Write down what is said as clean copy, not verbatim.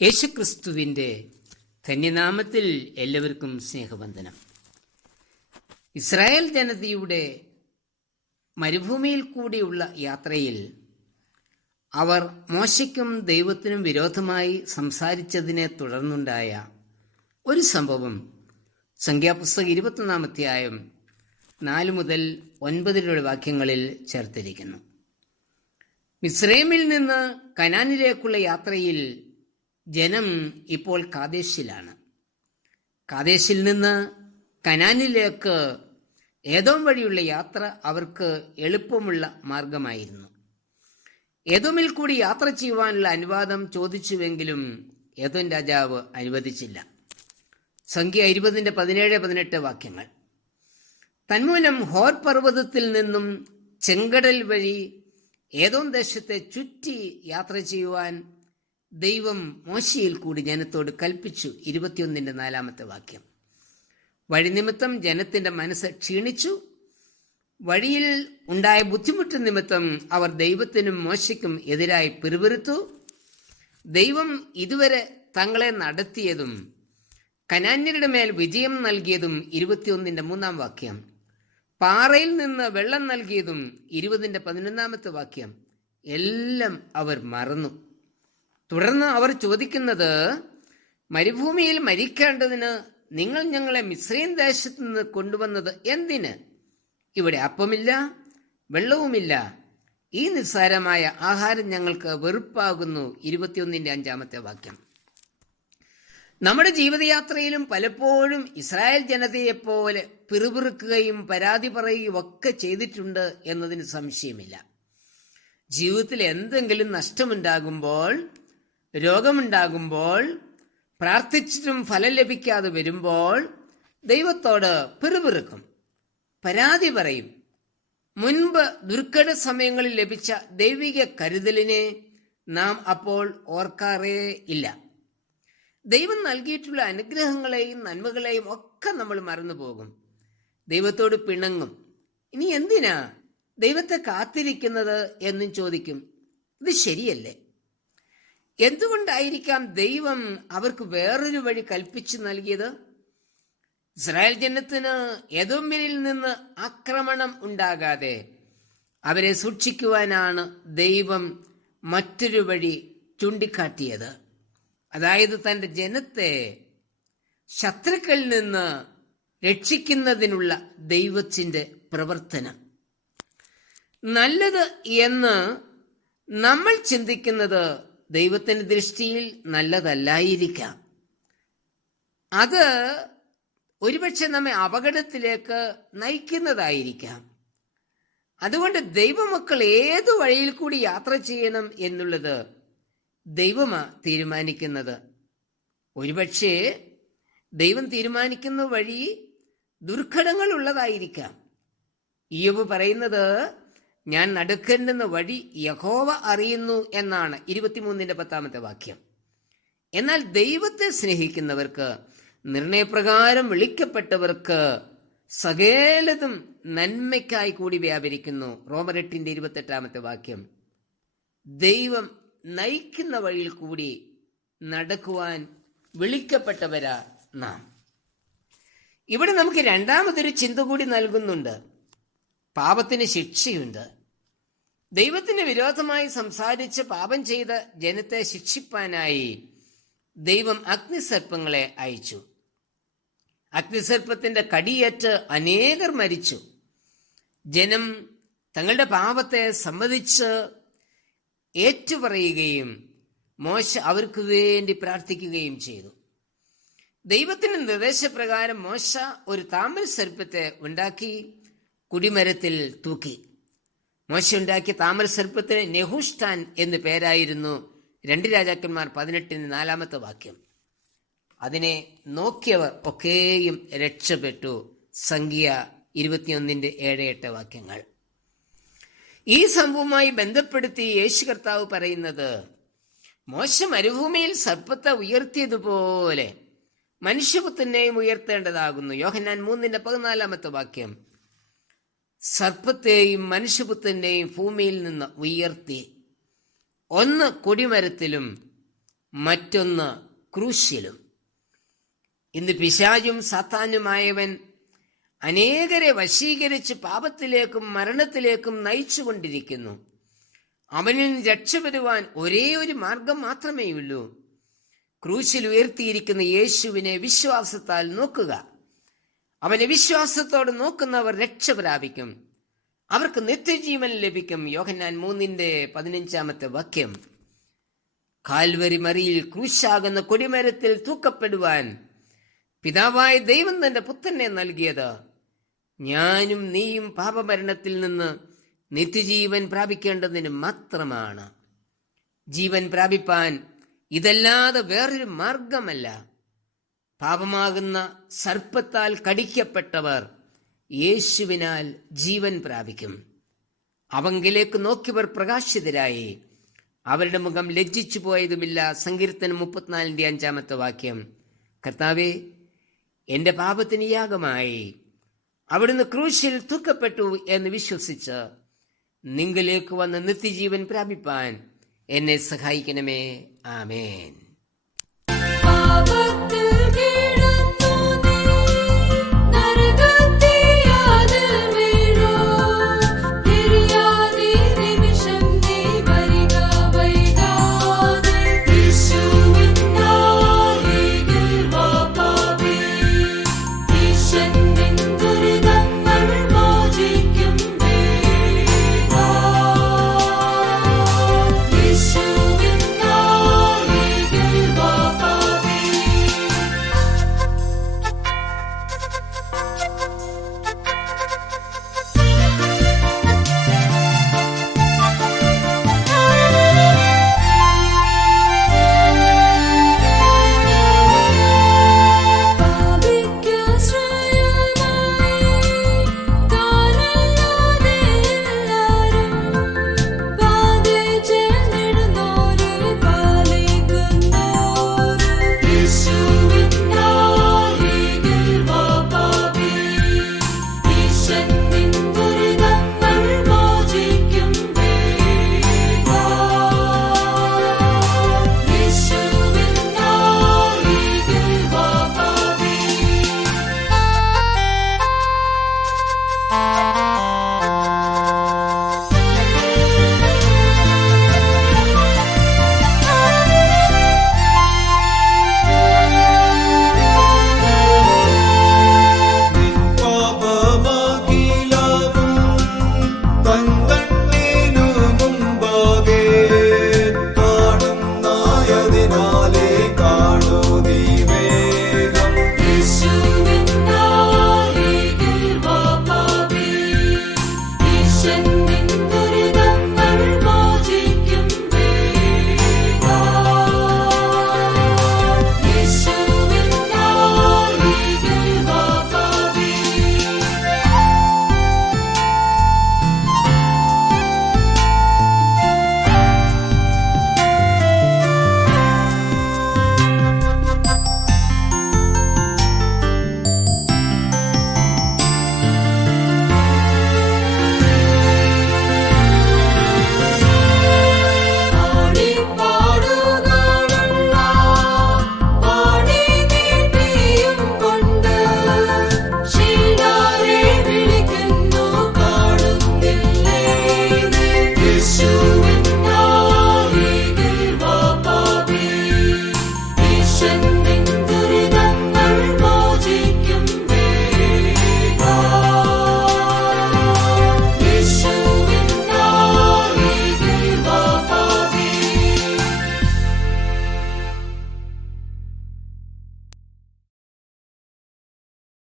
യേശുക്രിസ്തുവിൻ്റെ ധന്യനാമത്തിൽ എല്ലാവർക്കും സ്നേഹവന്ദനം. ഇസ്രായേൽ ജനതയുടെ മരുഭൂമിയിൽ കൂടിയുള്ള യാത്രയിൽ അവർ മോശയ്ക്കും ദൈവത്തിനും വിരോധമായി സംസാരിച്ചതിനെ തുടർന്നുണ്ടായ ഒരു സംഭവം സംഖ്യാപുസ്തകം 21 അധ്യായം 4 മുതൽ 9 വാക്യങ്ങളിൽ ചേർത്തിരിക്കുന്നു. മിസ്രൈമിൽ നിന്ന് കനാനിലേക്കുള്ള യാത്രയിൽ ജനം ഇപ്പോൾ കാദേശിലാണ്. കാദേശിൽ നിന്ന് കനാനിലേക്ക് ഏദോം വഴിയുള്ള യാത്ര അവർക്ക് എളുപ്പമുള്ള മാർഗമായിരുന്നു. ഏദോമിൽ കൂടി യാത്ര ചെയ്യുവാനുള്ള അനുവാദം ചോദിച്ചുവെങ്കിലും ഏദോം രാജാവ് അനുവദിച്ചില്ല. സംഖ്യ 20:17-18 വാക്യങ്ങൾ. തന്മൂലം ഹോർ പർവ്വതത്തിൽ നിന്നും ചെങ്കടൽ വഴി ഏദോം ദേശത്തെ ചുറ്റി യാത്ര ചെയ്യുവാൻ ദൈവം മോശയിൽ കൂടി ജനത്തോട് കൽപ്പിച്ചു. 21:4 വാക്യം. വഴി നിമിത്തം ജനത്തിന്റെ മനസ്സ് ക്ഷീണിച്ചു. വഴിയിൽ ഉണ്ടായ ബുദ്ധിമുട്ട് നിമിത്തം അവർ ദൈവത്തിനും മോശയ്ക്കും എതിരായി പിറുപിറുത്തു. ദൈവം ഇതുവരെ തങ്ങളെ നടത്തിയതും കനാന്യരുടെ മേൽ വിജയം നൽകിയതും 21:3 വാക്യം. പാറയിൽ നിന്ന് വെള്ളം നൽകിയതും 20:11 വാക്യം എല്ലാം അവർ മറന്നു. തുടർന്ന് അവർ ചോദിക്കുന്നത്, മരുഭൂമിയിൽ മരിക്കേണ്ടതിന് നിങ്ങൾ ഞങ്ങളെ മിസ്രയീം ദേശത്ത് നിന്ന് കൊണ്ടുവന്നത് എന്തിന്? ഇവിടെ അപ്പമില്ല, വെള്ളവുമില്ല. ഈ നിസ്സാരമായ ആഹാരം ഞങ്ങൾക്ക് വെറുപ്പാകുന്നു. 21:5 വാക്യം. നമ്മുടെ ജീവിതയാത്രയിലും പലപ്പോഴും ഇസ്രായേൽ ജനതയെപ്പോലെ പിറുപിറുക്കുകയും പരാതി പറയുകയും ഒക്കെ ചെയ്തിട്ടുണ്ട് എന്നതിന് സംശയമില്ല. ജീവിതത്തിൽ എന്തെങ്കിലും നഷ്ടമുണ്ടാകുമ്പോൾ, രോഗമുണ്ടാകുമ്പോൾ, പ്രാർത്ഥിച്ചിട്ടും ഫലം ലഭിക്കാതെ വരുമ്പോൾ ദൈവത്തോട് പിറുപിറുക്കും, പരാതി പറയും. മുൻപ് ദുർഘട സമയങ്ങളിൽ ലഭിച്ച ദൈവിക കരുതലിനെ നാം അപ്പോൾ ഓർക്കാറേ ഇല്ല. ദൈവം നൽകിയിട്ടുള്ള അനുഗ്രഹങ്ങളെയും നന്മകളെയും ഒക്കെ നമ്മൾ മറന്നുപോകും. ദൈവത്തോട് പിണങ്ങും. ഇനി എന്തിനാ ദൈവത്തെ കാത്തിരിക്കുന്നത് എന്നും ചോദിക്കും. ഇത് ശരിയല്ലേ? എന്തുകൊണ്ടായിരിക്കാം ദൈവം അവർക്ക് വേറൊരു വഴി കൽപ്പിച്ചു നൽകിയത്? ഇസ്രായേൽ ജനത്തിന് ഏദോമിൽ നിന്ന് ആക്രമണം ഉണ്ടാകാതെ അവരെ സൂക്ഷിക്കുവാനാണ് ദൈവം മറ്റൊരു വഴി ചൂണ്ടിക്കാട്ടിയത്. അതായത് തൻ്റെ ജനത്തെ ശത്രുക്കളിൽ നിന്ന് രക്ഷിക്കുന്നതിനുള്ള ദൈവത്തിൻ്റെ പ്രവർത്തനം. നല്ലത് എന്ന് നമ്മൾ ചിന്തിക്കുന്നത് ദൈവത്തിൻ്റെ ദൃഷ്ടിയിൽ നല്ലതല്ലായിരിക്കാം. അത് ഒരുപക്ഷെ നമ്മെ അപകടത്തിലേക്ക് നയിക്കുന്നതായിരിക്കാം. അതുകൊണ്ട് ദൈവമക്കൾ ഏതു വഴിയിൽ കൂടി യാത്ര ചെയ്യണം എന്നുള്ളത് ദൈവമാ തീരുമാനിക്കുന്നത്. ഒരുപക്ഷെ ദൈവം തീരുമാനിക്കുന്ന വഴി ദുർഘടങ്ങൾ ഉള്ളതായിരിക്കാം. ഇയ്യോബ് പറയുന്നത്, ഞാൻ നടക്കേണ്ടുന്ന വഴി യഹോവ അറിയുന്നു എന്നാണ്. 23:10 വാക്യം. എന്നാൽ ദൈവത്തെ സ്നേഹിക്കുന്നവർക്ക്, നിർണയപ്രകാരം വിളിക്കപ്പെട്ടവർക്ക് സകലതും നന്മയ്ക്കായി കൂടി വ്യാപരിക്കുന്നു. റോമർ 8:28 വാക്യം. ദൈവം നയിക്കുന്ന വഴിയിൽ കൂടി നടക്കുവാൻ വിളിക്കപ്പെട്ടവരാ നാം. ഇവിടെ നമുക്ക് രണ്ടാമതൊരു ചിന്ത കൂടി നൽകുന്നുണ്ട്. പാപത്തിന് ശിക്ഷയുണ്ട്. ദൈവത്തിന് വിരോധമായി സംസാരിച്ച് പാപം ചെയ്ത ജനത്തെ ശിക്ഷിപ്പാനായി ദൈവം അഗ്നിസർപ്പങ്ങളെ അയച്ചു. അഗ്നിസർപ്പത്തിന്റെ കടിയേറ്റ് അനേകർ മരിച്ചു. ജനം തങ്ങളുടെ പാപത്തെ സമ്മതിച്ച് ഏറ്റുപറയുകയും മോശ അവർക്ക് വേണ്ടി പ്രാർത്ഥിക്കുകയും ചെയ്തു. ദൈവത്തിന്റെ നിർദ്ദേശപ്രകാരം മോശ ഒരു താമര സർപ്പത്തെ ഉണ്ടാക്കി കുടിമരത്തിൽ തൂക്കി. മോശ ഉണ്ടാക്കിയ താമര സർപ്പത്തിന് നെഹുഷ്ടാൻ എന്ന് പേരായിരുന്നു. 2 രാജാക്കന്മാർ 18:4 വാക്യം. അതിനെ നോക്കിയവർ ഒക്കെയും രക്ഷപ്പെട്ടു. സംഖ്യ 21:7-8 വാക്യങ്ങൾ. ഈ സംഭവവുമായി ബന്ധപ്പെടുത്തി യേശു കർത്താവ് പറയുന്നത്, മോശ മരുഭൂമിയിൽ സർപ്പത്തെ ഉയർത്തിയതുപോലെ മനുഷ്യപുത്രനെയും ഉയർത്തേണ്ടതാകുന്നു. യോഹന്നാൻ 3:14 വാക്യം. സർപ്പത്തെയും മനുഷ്യപുത്രനെയും ഭൂമിയിൽ നിന്ന് ഉയർത്തി, ഒന്ന് കൊടിമരത്തിലും മറ്റൊന്ന് ക്രൂശിലും. ഇന്ന് പിശാചും സാത്താനുമായവൻ അനേകരെ വശീകരിച്ച് പാപത്തിലേക്കും മരണത്തിലേക്കും നയിച്ചുകൊണ്ടിരിക്കുന്നു. അവനിൽ നിന്ന് രക്ഷപ്പെടുവാൻ ഒരേ ഒരു മാർഗം മാത്രമേയുള്ളൂ. ക്രൂശിൽ ഉയർത്തിയിരിക്കുന്ന യേശുവിനെ വിശ്വാസത്താൽ നോക്കുക. അവനെ വിശ്വാസത്തോടെ നോക്കുന്നവർ രക്ഷ പ്രാപിക്കും, അവർക്ക് നിത്യജീവൻ ലഭിക്കും. യോഹന്നാൻ 3:15 കാൽവരി മറിയിൽ ക്രൂശാകുന്ന കൊടിമരത്തിൽ തൂക്കപ്പെടുവാൻ പിതാവായ ദൈവം തന്റെ പുത്രനെ നൽകിയത് ഞാനും നീയും പാപമരണത്തിൽ നിന്ന് നിത്യജീവൻ പ്രാപിക്കേണ്ടതിന് മാത്രമാണ്. ജീവൻ പ്രാപിപ്പാൻ ഇതല്ലാതെ വേറൊരു മാർഗമല്ല. പാപമാകുന്ന സർപ്പത്താൽ കടിക്കപ്പെട്ടവർ യേശുവിനാൽ ജീവൻ പ്രാപിക്കും. അവങ്കിലേക്ക് നോക്കിയവർ പ്രകാശിതരായി, അവരുടെ മുഖം ലജ്ജിച്ചു പോയതുമില്ല. സങ്കീർത്തനം 34:5 കർത്താവേ, എന്റെ പാപത്തിന് യാഗമായി അവിടുന്ന് ക്രൂശിൽ തൂക്കപ്പെട്ടു എന്ന് വിശ്വസിച്ച് നിങ്ങളിലേക്ക് വന്ന് നിത്യജീവൻ പ്രാപിപ്പാൻ എന്നെ സഹായിക്കണമേ. ആമേൻ.